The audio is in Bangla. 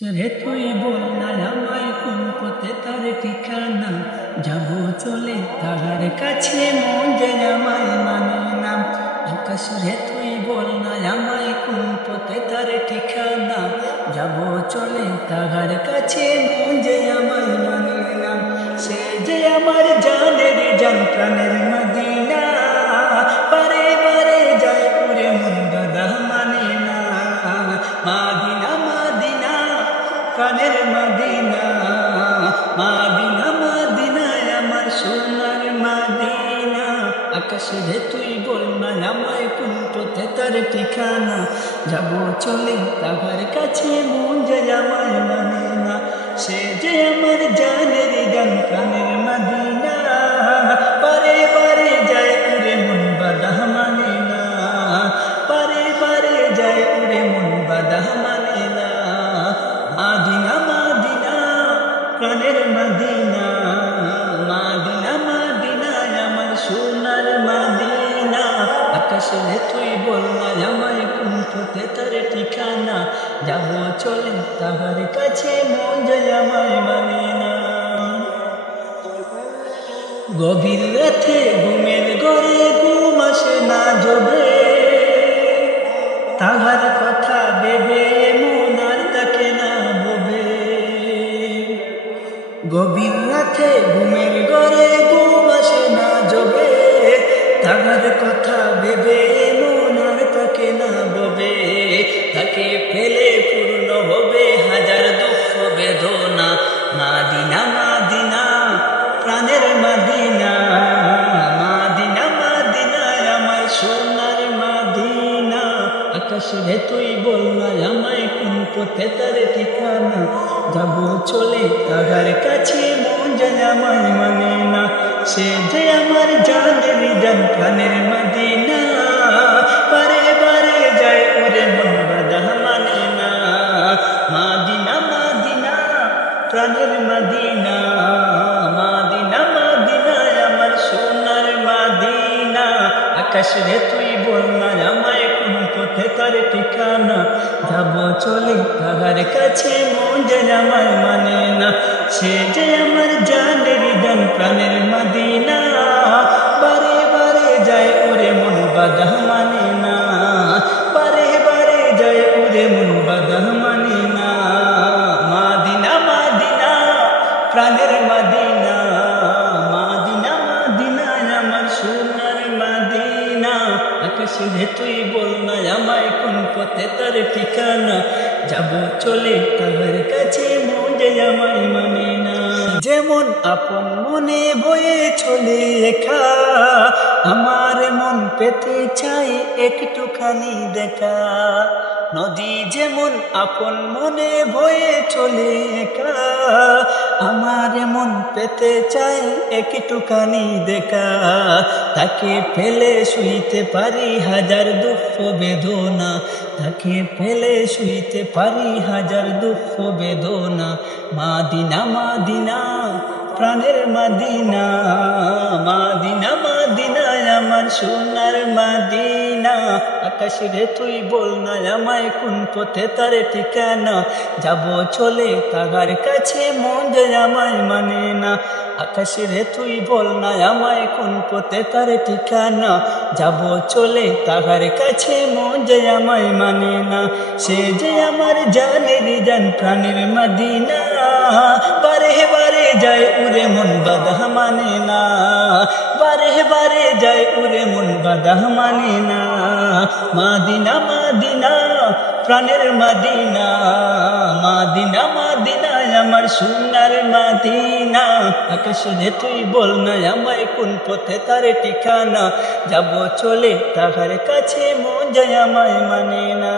রে তুই বল না আমায় কোন পথে তার ঠিকানা, যাব চলে তাহার কাছে মন যে আমায় মানে না। আকাশ রে তুই বল না আমায় কোন পথে তার ঠিকানা, যাব চলে তাহার কাছে মন যে আমায় মানে না। সে যে আমার জানের জান প্রাণের মদিনা, বারে বারে যায় পুরে মন বাধা মানে না। মাদিনা মাদিনা প্রাণের মদিনা, মাদিনা মাদিনায় আমার সোনার মদিনা। আকাশ রে তুই বল না আমায় কোন পথে তার ঠিকানা, যাব চলে তাহার কাছে মন যে আমায় মানে না। সে যে আমার জানের জান প্রাণের মদিনা, বারে বারে যায় উড়ে মন বাধা মানে না। বারে বারে যায় উড়ে মন বাধা মানে না। মাদিনা মাদিনা প্রাণের মদিনা, মাদিনা মাদিনায় আমার সোনার মদিনা। আকাশ রে তুই বল না আমায় কোন পথে তার ঠিকানা, যাব চলে তাহার কাছে মন যে আমায় মানে না। গভীর রাতে ঘুমের ঘরে ঘুম আসে না জবে, তাহার কথা ভেবে মন আর তাকে না ভবে। গভীর রাতে ঘুমের ঘরে ঘুম আসে না জবে, তাহার কথা ভেবে মন আর তাকে না ভবে। তাকে ফেলে পূর্ণ হবে হাজার দুঃখ বেদনা। মাদিনা মাদিনা প্রাণের মদিনা, মাদিনা মাদিনায় আমার সোনার মদিনা। আকাশ রে তুই বল না আমায় কোন পথে তার ঠিকানা, যাব চলে তাহার কাছে মন যে আমায় মানে না। সে যে আমার জানের জান প্রাণের মদিনা, বারে বারে যায় ওরে মন বাধা মানে না। মাদিনা মাদিনা প্রাণের মদিনা, মাদিনা মাদিনায় আমার সোনার মদিনা। আকাশ রে তুই বল না আমায় কোন পথে তার ঠিকানা, যাব চলে তাহার কাছে মন যে আমায় মানে না। সে যে আমার জানের জান প্রাণের মদিনা, বারে বারে যায় ওরে মন বাধা মানে না। বারে বারে যায় ওরে মন বাধা মানে না। মাদিনা মাদিনা প্রাণের মদিনা, মাদিনা মাদিনায় আমার সোনার মদিনা। আকাশ রে তুই বল না আমায় কোন পথে তার ঠিকানা, যাব চলে তাহার কাছে মন যে আমায় মানে না। যেমন আপন মনে বয়ে চলে একা, আমার মন পেতে চাই একটুখানি দেখা। নদী যেমন আপন মনে বয়ে চলে একা, আমার মন পেতে চাই একটুখানি দেখা। তাকে ফেলে শুইতে পারি হাজার দুঃখ বেদনা, তাকে ফেলে শুইতে পারি হাজার দুঃখ বেদনা। মাদিনা মাদিনা প্রাণের মদিনা, মাদিনা মাদিনায় আমার সোনার মদিনা। আকাশ রে তুই বল না আমায় কোন পথে তার ঠিকানা, যাব চলে তাহার কাছে মন যে আমায় মানে না। আকাশ রে তুই বল না আমায় কোন পথে তার ঠিকানা, যাব চলে তাহার কাছে মন যে আমায় মানে না। সে যে আমার জানের জান প্রাণের মদিনা, বারে বারে যায় উড়ে মন বাধা মানে না। বারে বারে যায় উড়ে মন বাধা মানে না। মাদিনা মাদিনা প্রাণের মদিনা, মাদিনা মাদিনায় আমার সোনার মদিনা। আকাশ রে তুই বল না আমায় কোন পথে তার ঠিকানা, যাব চলে তাহার কাছে মন যে আমায় মানে না।